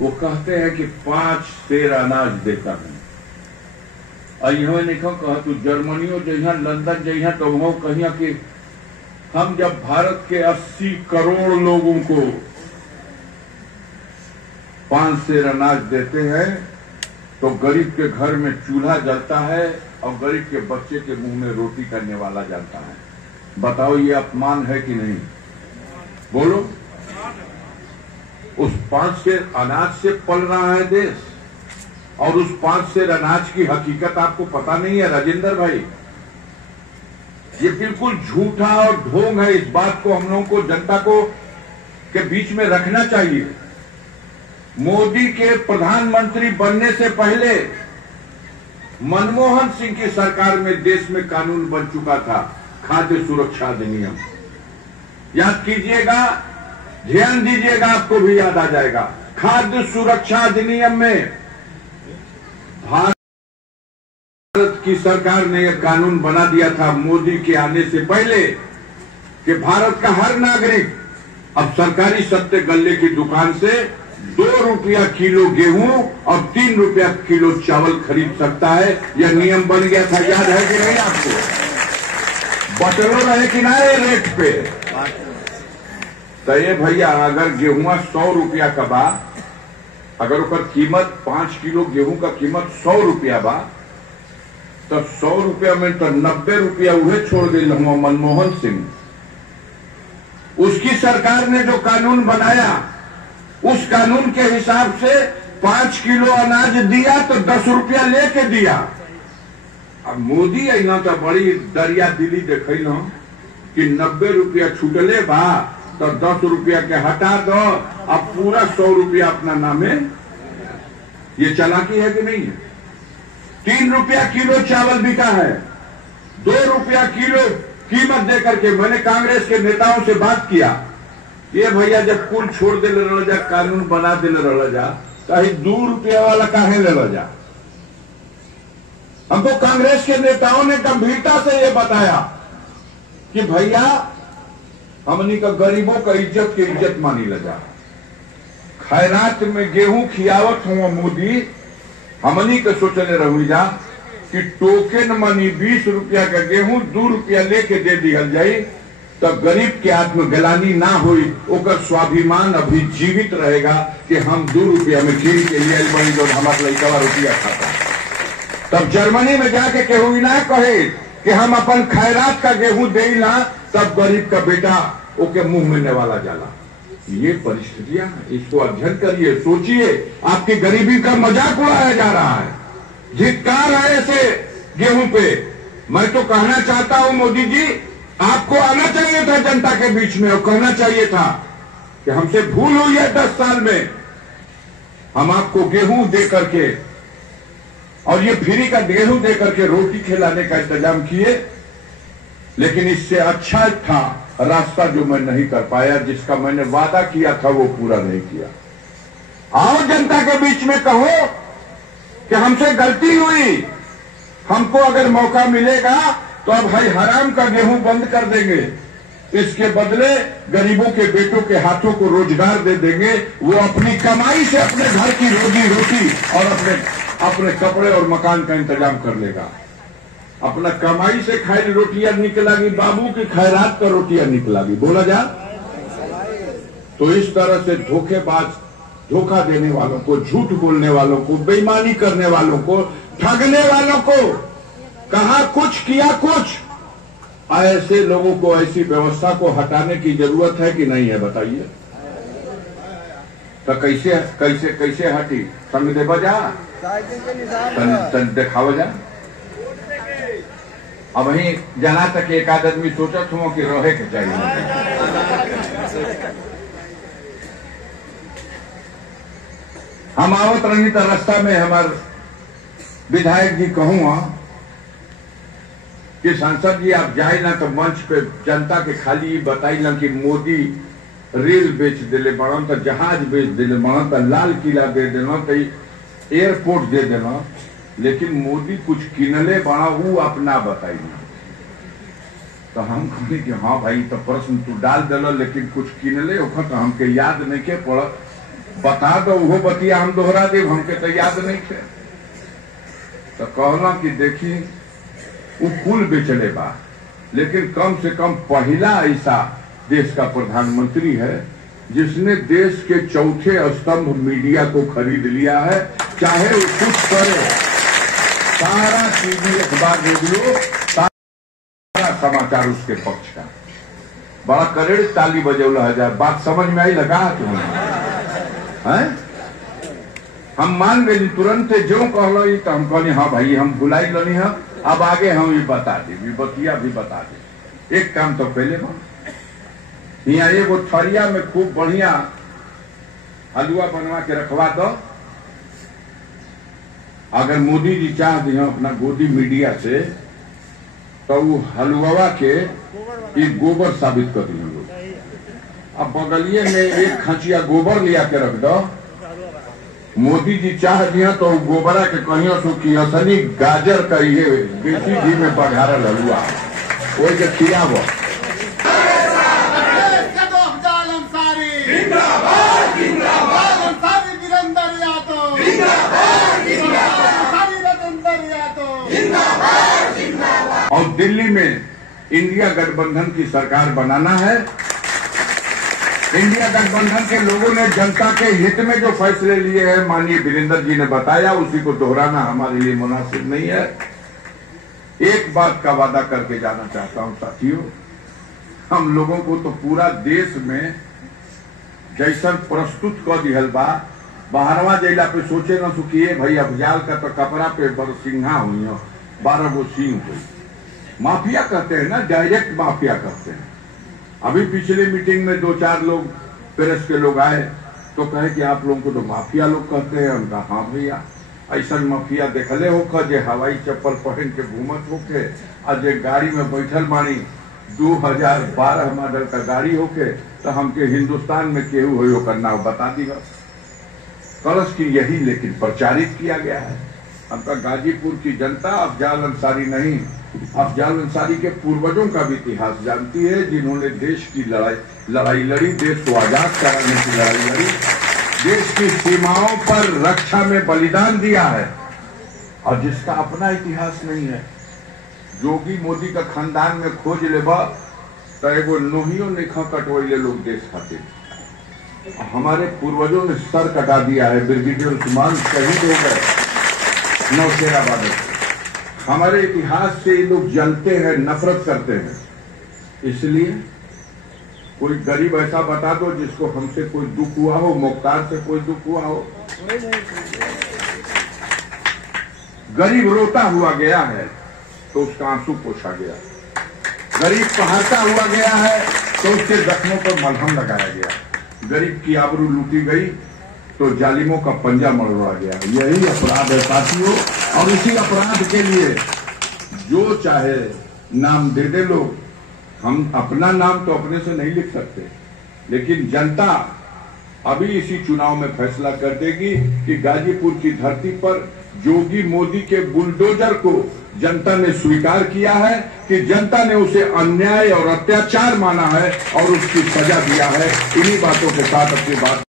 वो कहते हैं कि 5 सेर अनाज देता है। अहिया नहीं कहा तू जर्मनियों जइहा, लंदन जइहा तो वहां कहिया कि हम जब भारत के 80 करोड़ लोगों को 5 सेर अनाज देते हैं तो गरीब के घर में चूल्हा जलता है और गरीब के बच्चे के मुंह में रोटी करने वाला जाता है। बताओ ये अपमान है कि नहीं? बोलो। उस 5 सेर अनाज से पल रहा है देश, और उस 5 सेर अनाज की हकीकत आपको पता नहीं है राजेंद्र भाई। ये बिल्कुल झूठा और ढोंग है। इस बात को हम लोगों को, जनता को के बीच में रखना चाहिए। मोदी के प्रधानमंत्री बनने से पहले मनमोहन सिंह की सरकार में देश में कानून बन चुका था, खाद्य सुरक्षा अधिनियम। याद कीजिएगा, ध्यान दीजिएगा, आपको भी याद आ जाएगा। खाद्य सुरक्षा अधिनियम में भारत की सरकार ने यह कानून बना दिया था मोदी के आने से पहले कि भारत का हर नागरिक अब सरकारी सत्ते गल्ले की दुकान से 2 रुपया किलो गेहूं और 3 रुपया किलो चावल खरीद सकता है। यह नियम बन गया था, याद है कि नहीं आपको? बटलो रहे कि ना रेट पे। तो ये भैया अगर गेहूं 100 रुपया का बा, अगर ओकर कीमत 5 किलो गेहूं का कीमत 100 रुपया बा, तो 100 रुपया में तो 90 रुपया उहे छोड़ गई मनमोहन सिंह। उसकी सरकार ने जो कानून बनाया, उस कानून के हिसाब से 5 किलो अनाज दिया तो 10 रुपया लेके दिया। अब मोदी अना तो बड़ी दरिया दिली देख कि 90 रुपया छूटले बा तो 10 रुपया के हटा दो, अब पूरा 100 रुपया अपना नामे। ये चालाकी है कि नहीं है? 3 रुपया किलो चावल बिका है, 2 रुपया किलो कीमत देकर के। मैंने कांग्रेस के नेताओं से बात किया, ये भैया जब कुल छोड़ दे रह जा, कानून बना दे रह जा, कहीं 2 रुपया वाला काहे ले रह जा। हमको कांग्रेस के नेताओं ने गंभीरता से ये बताया कि भैया हमनी का गरीबों का इज्जत के इज्जत मानी ल जा। खैरात में गेहूं खियावत हुआ मोदी, हमनी के सोचले रहू जा कि टोकन मनी 20 रुपया का गेहूं 2 रुपया लेके दे दिया जाये तो गरीब के आत्मग्लानी ना हुई, ओकर स्वाभिमान अभी जीवित रहेगा कि हम 2 रुपया में खीर के लिए बनी जो हमारे लड़का रुपया खाता। तब जर्मनी में जाके केहू ना कहे कि हम अपन खैरात का गेहूं दे ना, तब गरीब का बेटा ओके मुंह मिलने वाला जाला। ये परिस्थितियां, इसको अध्ययन करिए, सोचिए। आपकी गरीबी का मजाक उड़ाया जा रहा है, धिक्कार है ऐसे गेहूं पे। मैं तो कहना चाहता हूं मोदी जी, आपको आना चाहिए था जनता के बीच में और कहना चाहिए था कि हमसे भूल हुई है 10 साल में, हम आपको गेहूं दे करके और ये फ्री का गेहूं दे करके रोटी खिलाने का इंतजाम किए, लेकिन इससे अच्छा था रास्ता जो मैं नहीं कर पाया, जिसका मैंने वादा किया था वो पूरा नहीं किया। आओ जनता के बीच में कहो कि हमसे गलती हुई, हमको अगर मौका मिलेगा तो अब भाई हराम का गेहूं बंद कर देंगे, इसके बदले गरीबों के बेटों के हाथों को रोजगार दे देंगे। वो अपनी कमाई से अपने घर की रोजी रोटी और अपने कपड़े और मकान का इंतजाम कर लेगा। अपना कमाई से खाई रोटियां निकलागी, बाबू की खैरात का रोटियां निकलागी। बोला जा। तो इस तरह से धोखेबाज, धोखा देने वालों को, झूठ बोलने वालों को, बेईमानी करने वालों को, ठगने वालों को कहा कुछ किया कुछ, ऐसे लोगों को, ऐसी व्यवस्था को हटाने की जरूरत है कि नहीं है? बताइए। तो कैसे कैसे कैसे हटी? संग दे बजा, दिखावा जा। अब वही जना तक एक आदमी सोचत हुआ कि रहे के चाहिए। हम आवत रही तो रास्ता में हमार विधायक जी कहूँ कि सांसद जी आप जाए ना तो मंच पे जनता के खाली बताई ना कि मोदी रेल बेच दिले बना, तो जहाज बेच दिले बना, तो लाल किला दे देना, तो एयरपोर्ट दे देना, लेकिन मोदी कुछ किनले बना वो अपना बताई ना। तो हम कहे कि हाँ भाई तो प्रश्न तू डाल दिलो, लेकिन कुछ किनले ओखर तो हमके याद नहीं के पड़। बता दो वो बतिया हम दोहरा देव, हमके तो याद नहीं थे। तो कहला कि देखी वो कुल बेचले बा, लेकिन कम से कम पहला ऐसा देश का प्रधानमंत्री है जिसने देश के चौथे स्तंभ मीडिया को खरीद लिया है। चाहे वो कुछ करे, सारा टीवी अखबार रेडियो सारा समाचार उसके पक्ष का। बड़ा करेड़ ताली बजौला हजार। बात समझ में आई लगा तुम्हें? हम मान गए तुरंत जो कहलो तो हम कहनी हाँ भाई हम भुलाई लनी है, अब आगे हम ये बता दे, बतिया भी बता दे। एक काम तो पहले यहाँ एगो थरिया में खूब बढ़िया हलवा बनवा के रखवा दो। अगर मोदी जी चाह दिए अपना गोदी मीडिया से तो वो हलवा के एक गोबर साबित कर दिए लोग। अब बगलिए में एक खचिया गोबर लिया के रख दो। मोदी जी चाह दिया तो गोबरा के कहियो सो की असली गाजर का ये देसी घी में बघारल हलवा वो के खियाबो। और दिल्ली में इंडिया गठबंधन की सरकार बनाना है। इंडिया गठबंधन के लोगों ने जनता के हित में जो फैसले लिए हैं, माननीय वीरेंद्र जी ने बताया, उसी को दोहराना हमारे लिए मुनासिब नहीं है। एक बात का वादा करके जाना चाहता हूं साथियों, हम लोगों को तो पूरा देश में जैसन प्रस्तुत कर दिहल बा, बाहरवा जिला पे सोचे न सुखिए भाई अफजाल का तो कपड़ा पे बरसिंघा हुई हो, 12 गो सिंह हुई। माफिया कहते हैं ना, डायरेक्ट माफिया कहते हैं। अभी पिछले मीटिंग में 2-4 लोग प्रेस के लोग आए तो कहे कि आप लोगों को तो माफिया लोग कहते हैं। उनका हाँ भैया, ऐसा माफिया देखले होकर जे हवाई चप्पल पहन के घूमत होके और जे गाड़ी में बैठल बानी 2012 मॉडल का गाड़ी होके, तो हमके हिंदुस्तान में केहू हो करना बता दी कलश की यही लेकिन प्रचारित किया गया है। हमका गाजीपुर की जनता अफजाल अंसारी नहीं, अफजाल अंसारी के पूर्वजों का भी इतिहास जानती है, जिन्होंने देश की लड़ाई लड़ी, देश को आजाद कराने की लड़ाई लड़ी, देश की सीमाओं पर रक्षा में बलिदान दिया है, और जिसका अपना इतिहास नहीं है। जोगी मोदी का खानदान में खोज लेबा तो एगो नोहियो लेखा कटवैले लोग देश खातिर। हमारे पूर्वजों ने सर कटा दिया है, ब्रिगेडियर उस्मान शहीद हो गए नौशेरा बादल। हमारे इतिहास से ये लोग जलते हैं, नफरत करते हैं। इसलिए कोई गरीब ऐसा बता दो जिसको हमसे कोई दुख हुआ हो, मुख्तार से कोई दुख हुआ हो। गरीब रोता हुआ गया है तो उसका आंसू पोछा गया, गरीब पहाड़ता हुआ गया है तो उसके जख्मों पर मलहम लगाया गया, गरीब की आबरू लूटी गई तो जालिमों का पंजा मरवा गया। यही अपराध है साथियों, और इसी अपराध के लिए जो चाहे नाम दे दे लोग। हम अपना नाम तो अपने से नहीं लिख सकते, लेकिन जनता अभी इसी चुनाव में फैसला कर देगी कि गाजीपुर की धरती पर जोगी मोदी के बुलडोजर को जनता ने स्वीकार किया है, कि जनता ने उसे अन्याय और अत्याचार माना है और उसकी सजा दिया है। इन्हीं बातों के साथ अपनी बात